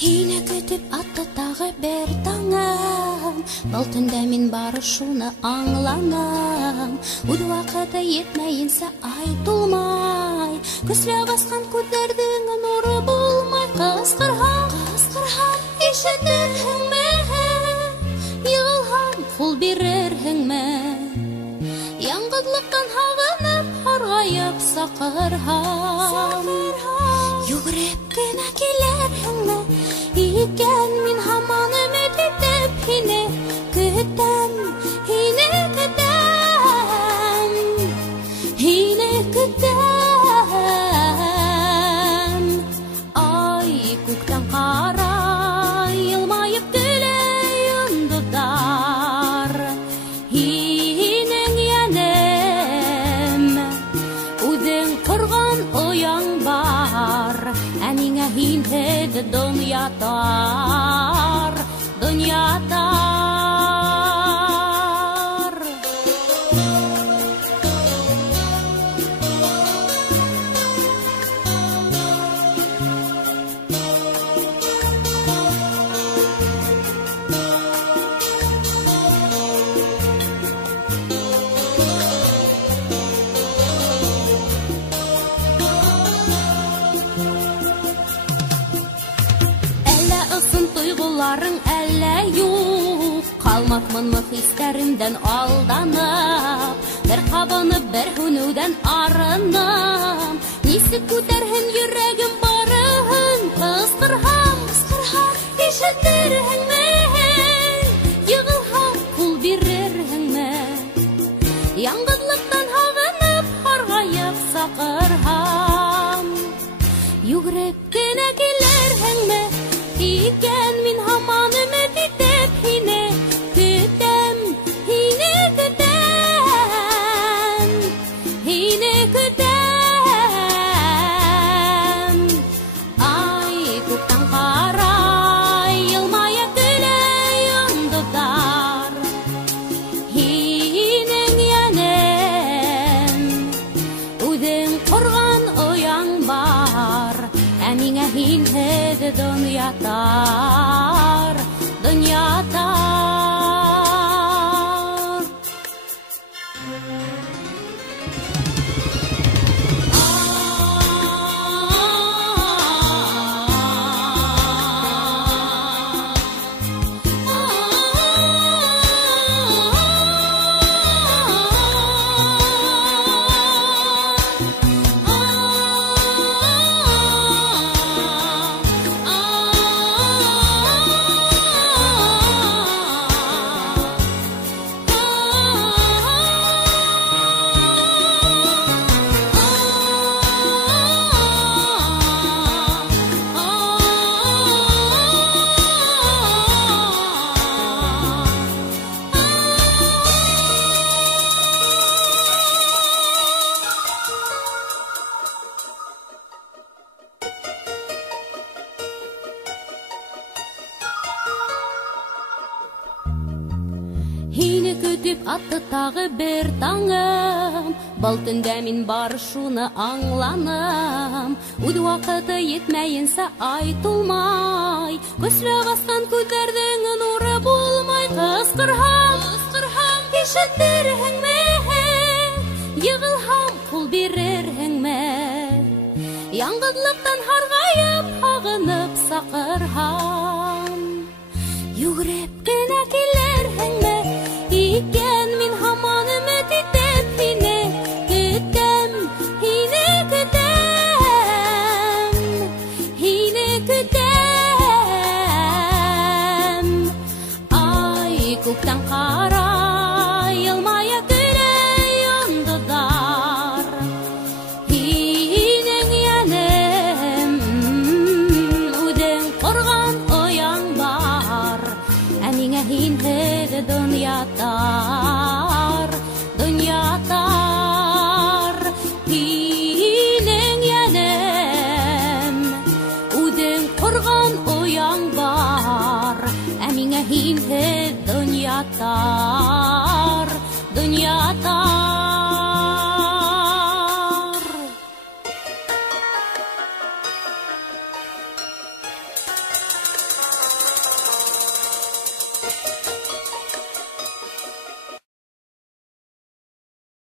Һине көтүп атты тагы бер таңым, был төндә мин бары шуны аңланам. Үз вакыты етмәенсә ай тулмай, көсле баскан күзләрдең нуры булмай. Кызкырһам, ишетерһеңме? Йылһам, кул бирерһеңме? Яңгыдлыктан һагынып, һаргаеп сакырһам, йөгереп кенә килерһеңме? Икән мин һаман өмет итеп һине көтәм, һине көтәм, һине көтәм. Ай күктән кара, елмаеп көлә йондызлар. Һинең янем, үзең корган ояң бар. Ә миңа һинһеҙ донъя тар, донъя тар. Тойғыларың әллә юк, калмакмынмы хистәремдән алданып, бер кабынып, бер һүнүдән арынам. Нисек күтәрһен йөрәгем барыһын? Кызкырһам, ишетерһеңме? Йығылһам, кул бирерһеңме? Яңғыҙлыҡтан һағынып, һарғайып саҡырһам, йүгереп кенә килерһеңме? Икән мин һаман өмет итеп һине көтәм, һине көтәм, һине көтәм. Ай күктән кара, йылмая көлә йондоҙҙар. Һинең йәнем, үҙең ҡорған ояң бар. Ә миңә һинһеҙ донъя тар, донъя тар. Һине көтүп атты тагы бер таңым, был төндә мин бары шуны аңланам. Үҙ ваҡыты етмәйенсә ай тулмай, көслө басҡан күҙҙәрҙең нуры булмай. Ҡысҡырһам, ишетерһеңме? Йығылһам, ҡул бирерһеңме? Яңғыҙлыҡтан һарғайып, һағынып саҡырһам, йүгереп кенә килерһеңме? Икән мин һаман өмет итеп һине көтәм, һине көтәм, һине көтәм. Ай күктән кара, йылмая көлә йондоҙҙар. Һинең йәнем, үҙең ҡорған ояң бар. Ә миңә һинһеҙ донъя тар, донъя тар. Һинең йәнем, үҙең ҡорған ояң бар. Ә миңә һинһеҙ донъя тар, донъя тар.